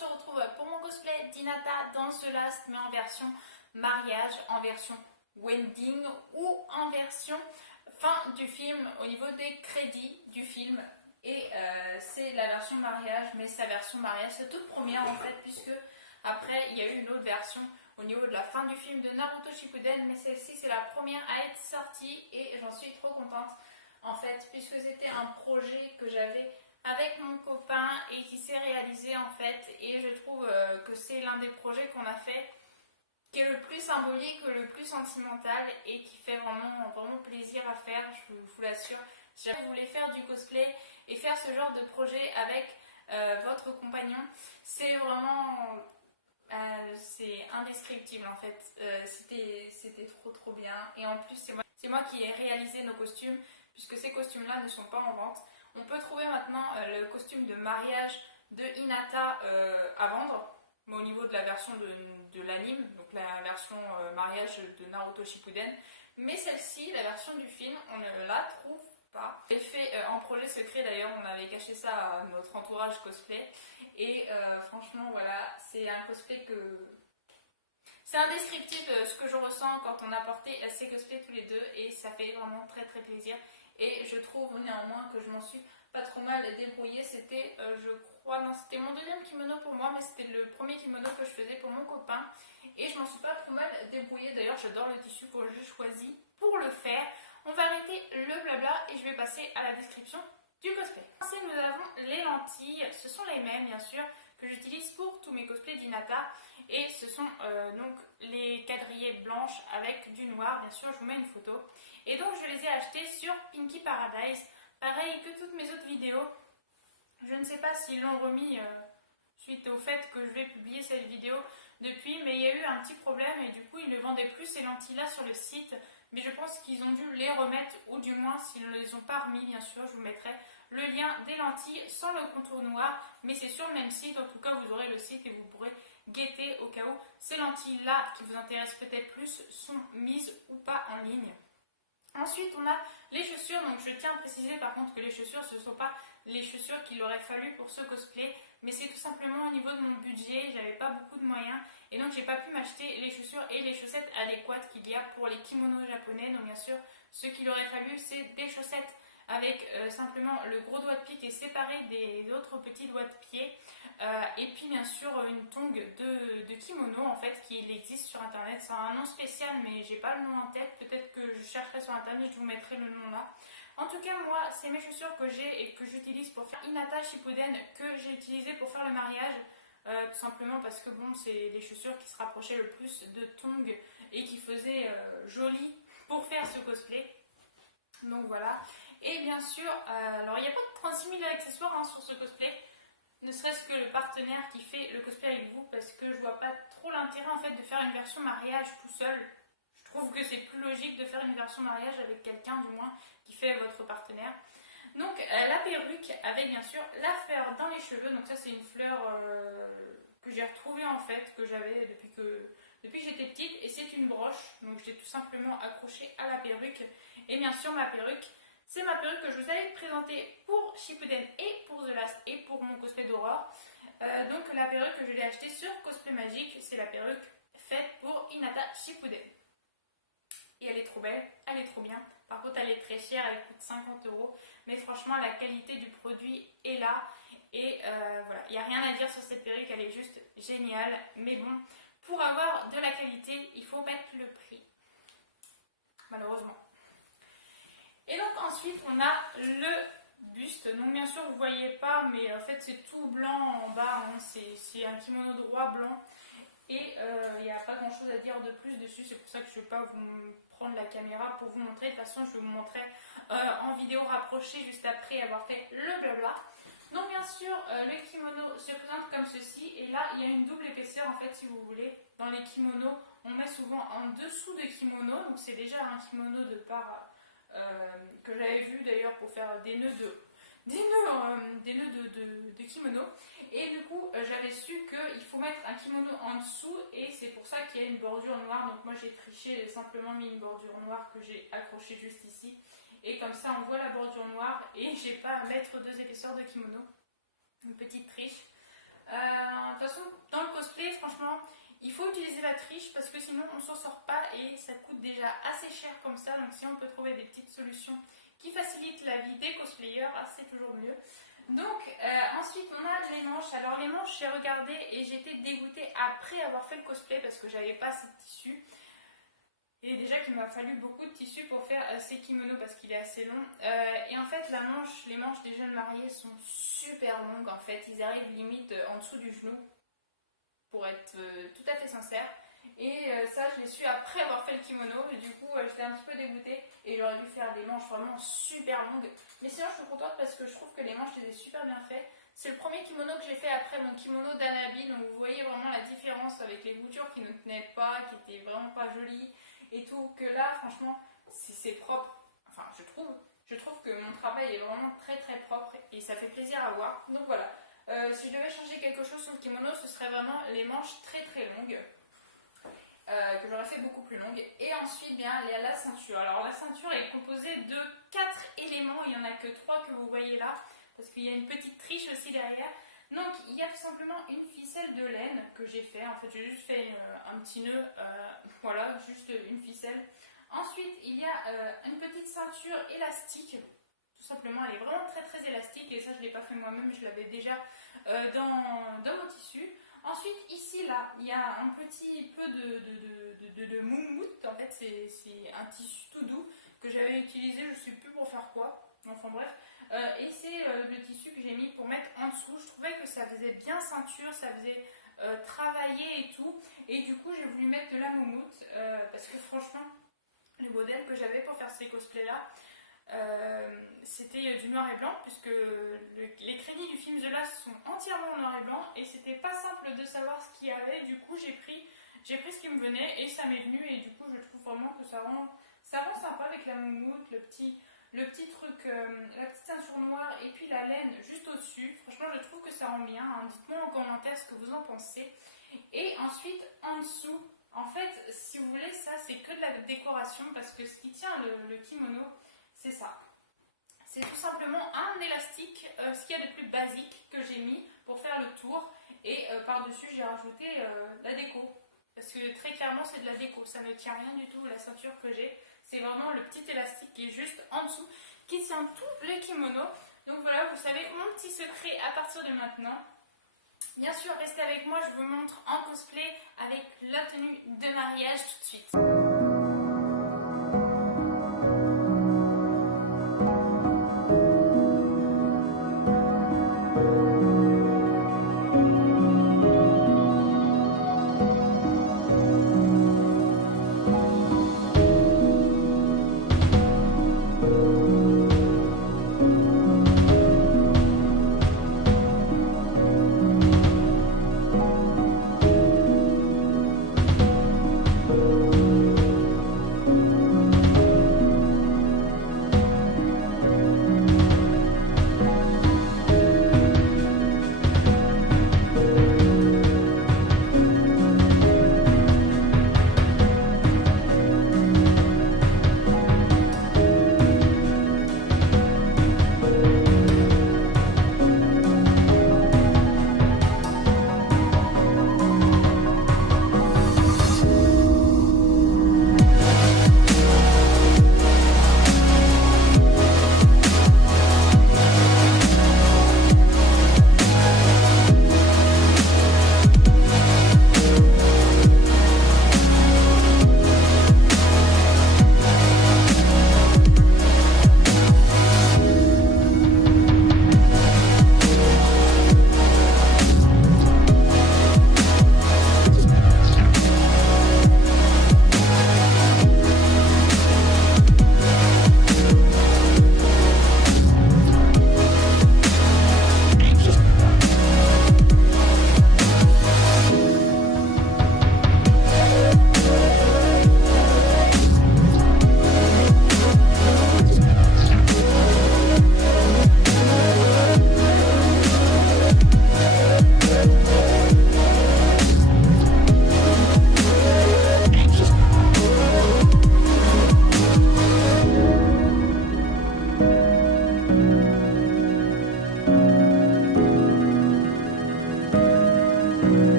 se retrouve pour mon cosplay d'Hinata dans The Last, mais en version mariage, en version wedding ou en version fin du film au niveau des crédits du film. Et c'est la version mariage, mais sa version mariage, c'est toute première en fait, puisque après il y a eu une autre version au niveau de la fin du film de Naruto Shippuden, mais celle-ci c'est la première à être sortie et j'en suis trop contente en fait, puisque c'était un projet que j'avais avec mon copain et qui s'est réalisé en fait, et je trouve que c'est l'un des projets qu'on a fait qui est le plus symbolique, le plus sentimental et qui fait vraiment plaisir à faire, je vous l'assure. Si jamais vous voulez faire du cosplay et faire ce genre de projet avec votre compagnon, c'est vraiment c'est indescriptible en fait. C'était trop bien, et en plus c'est moi qui ai réalisé nos costumes, puisque ces costumes là ne sont pas en vente. On peut trouver maintenant le costume de mariage de Hinata à vendre, mais au niveau de la version de l'anime, donc la version mariage de Naruto Shippuden. Mais celle-ci, la version du film, on ne la trouve pas. Elle est fait en projet secret d'ailleurs, on avait caché ça à notre entourage cosplay. Et franchement, voilà, c'est un cosplay que... C'est indescriptible ce que je ressens quand on a porté ces cosplays tous les deux, et ça fait vraiment très plaisir. Et je trouve néanmoins que je m'en suis pas trop mal débrouillée. C'était, je crois, non, c'était mon deuxième kimono pour moi, mais c'était le premier kimono que je faisais pour mon copain. Et je m'en suis pas trop mal débrouillée. D'ailleurs, j'adore le tissu que j'ai choisi pour le faire. On va arrêter le blabla et je vais passer à la description du cosplay. Ensuite, nous avons les lentilles. Ce sont les mêmes, bien sûr, que j'utilise pour tous mes cosplays d'Hinata. Et ce sont donc les quadrillées blanches avec du noir. Bien sûr, je vous mets une photo. Et donc, je les ai achetées sur Pinky Paradise. Pareil que toutes mes autres vidéos. Je ne sais pas s'ils l'ont remis suite au fait que je vais publier cette vidéo depuis, mais il y a eu un petit problème et du coup, ils ne vendaient plus ces lentilles-là sur le site. Mais je pense qu'ils ont dû les remettre, ou du moins, s'ils ne les ont pas remis, bien sûr, je vous mettrai le lien des lentilles sans le contour noir. Mais c'est sur le même site, en tout cas, vous aurez le site et vous pourrez guetter au cas où ces lentilles-là qui vous intéressent peut-être plus sont mises ou pas en ligne. Ensuite, on a les chaussures. Donc, je tiens à préciser par contre que les chaussures, ce ne sont pas les chaussures qu'il aurait fallu pour ce cosplay, mais c'est tout simplement au niveau de mon budget. J'avais pas beaucoup de moyens et donc j'ai pas pu m'acheter les chaussures et les chaussettes adéquates qu'il y a pour les kimonos japonais. Donc, bien sûr, ce qu'il aurait fallu, c'est des chaussettes avec simplement le gros doigt de pied qui est séparé des autres petits doigts de pied. Et puis bien sûr une tongue de kimono en fait, qui existe sur internet. C'est un nom spécial mais j'ai pas le nom en tête, peut-être que je chercherai sur internet, je vous mettrai le nom là. En tout cas, moi c'est mes chaussures que j'ai et que j'utilise pour faire Hinata Shippuden, que j'ai utilisé pour faire le mariage, tout simplement parce que bon, c'est des chaussures qui se rapprochaient le plus de tongue et qui faisaient joli pour faire ce cosplay. Donc voilà. Et bien sûr, alors il n'y a pas de 36 000 accessoires hein, sur ce cosplay, ne serait-ce que le partenaire qui fait le cosplay avec vous, parce que je vois pas trop l'intérêt en fait de faire une version mariage tout seul. Je trouve que c'est plus logique de faire une version mariage avec quelqu'un du moins qui fait votre partenaire. Donc la perruque avec bien sûr la fleur dans les cheveux. Donc ça c'est une fleur que j'ai retrouvée en fait, que j'avais depuis que j'étais petite, et c'est une broche. Donc je l'ai tout simplement accrochée à la perruque. Et bien sûr ma perruque, c'est ma perruque que je vous avais présentée pour Shippuden et pour The Last et pour mon cosplay d'Aurore. Donc la perruque que je l'ai achetée sur Cosplay Magique, c'est la perruque faite pour Hinata Shippuden. Et elle est trop belle, elle est trop bien. Par contre elle est très chère, elle coûte 50 €. Mais franchement la qualité du produit est là. Et voilà, il n'y a rien à dire sur cette perruque, elle est juste géniale. Mais bon, pour avoir de la qualité, il faut mettre le prix. Malheureusement. Et donc ensuite on a le buste. Donc bien sûr vous ne voyez pas, mais en fait c'est tout blanc en bas, hein. C'est un kimono droit blanc. Et il n'y a pas grand chose à dire de plus dessus, c'est pour ça que je ne vais pas vous prendre la caméra pour vous montrer. De toute façon je vais vous montrer en vidéo rapprochée juste après avoir fait le blabla. Donc bien sûr le kimono se présente comme ceci, et là il y a une double épaisseur en fait si vous voulez. Dans les kimonos on met souvent en dessous de kimono, donc c'est déjà un kimono de part que j'avais vu d'ailleurs pour faire des nœuds de kimono, et du coup j'avais su qu'il faut mettre un kimono en dessous, et c'est pour ça qu'il y a une bordure noire. Donc moi j'ai triché et simplement mis une bordure noire que j'ai accrochée juste ici, et comme ça on voit la bordure noire et j'ai pas à mettre deux épaisseurs de kimono. Une petite triche. De toute façon, dans le cosplay, franchement, il faut utiliser la triche parce que sinon on s'en sort pas et ça coûte déjà assez cher comme ça. Donc si on peut trouver des petites solutions qui facilitent la vie des cosplayers, c'est toujours mieux. Donc ensuite on a les manches. Alors les manches, j'ai regardé et j'étais dégoûtée après avoir fait le cosplay parce que j'avais pas assez de tissu. Et déjà qu'il m'a fallu beaucoup de tissu pour faire ces kimonos parce qu'il est assez long. Et en fait les manches des jeunes mariés sont super longues en fait. Ils arrivent limite en dessous du genou pour être tout à fait sincère. Et ça je l'ai su après avoir fait le kimono. Et du coup j'étais un petit peu dégoûtée. Et j'aurais dû faire des manches vraiment super longues. Mais sinon je suis contente parce que je trouve que les manches je les ai super bien fait. C'est le premier kimono que j'ai fait après mon kimono d'Anabi. Donc vous voyez vraiment la différence avec les boutures qui ne tenaient pas, qui étaient vraiment pas jolies. Et tout, que là, franchement, c'est propre. Enfin, je trouve que mon travail est vraiment très très propre et ça fait plaisir à voir. Donc voilà, si je devais changer quelque chose sur le kimono, ce serait vraiment les manches très très longues, que j'aurais fait beaucoup plus longues. Et ensuite, bien, il y a la ceinture. Alors la ceinture est composée de 4 éléments, il n'y en a que 3 que vous voyez là, parce qu'il y a une petite triche aussi derrière. Donc il y a tout simplement une ficelle de laine que j'ai fait. En fait j'ai juste fait un petit nœud, voilà, juste une ficelle. Ensuite il y a une petite ceinture élastique. Tout simplement, elle est vraiment très très élastique et ça je ne l'ai pas fait moi-même, je l'avais déjà dans mon tissu. Ensuite ici là, il y a un petit peu de moumoute. En fait c'est un tissu tout doux que j'avais utilisé, je ne sais plus pour faire quoi. Enfin bref. Et c'est le tissu que j'ai mis pour mettre en dessous. Je trouvais que ça faisait bien ceinture, ça faisait travailler et tout. Et du coup, j'ai voulu mettre de la moumoute parce que franchement, le modèle que j'avais pour faire ces cosplays là, c'était du noir et blanc puisque les crédits du film The Last sont entièrement en noir et blanc et c'était pas simple de savoir ce qu'il y avait. Du coup, j'ai pris ce qui me venait et ça m'est venu. Et du coup, je trouve vraiment que ça rend sympa avec la moumoute, le petit truc, la petite ceinture noire et puis la laine juste au-dessus. Franchement, je trouve que ça rend bien. Hein. Dites-moi en commentaire ce que vous en pensez. Et ensuite, en dessous, en fait, si vous voulez, ça, c'est que de la décoration parce que ce qui tient le kimono, c'est ça. C'est tout simplement un élastique, ce qu'il y a de plus basique que j'ai mis pour faire le tour. Et par-dessus, j'ai rajouté la déco. Parce que très clairement, c'est de la déco. Ça ne tient rien du tout, la ceinture que j'ai. C'est vraiment le petit élastique qui est juste en dessous, qui tient tout le kimono. Donc voilà, vous savez mon petit secret à partir de maintenant. Bien sûr, restez avec moi, je vous montre en cosplay avec la tenue de mariage tout de suite.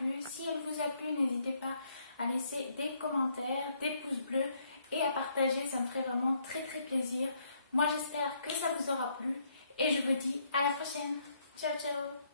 plu. Si elle vous a plu, n'hésitez pas à laisser des commentaires, des pouces bleus et à partager, ça me ferait vraiment très très plaisir. Moi j'espère que ça vous aura plu et je vous dis à la prochaine. Ciao ciao.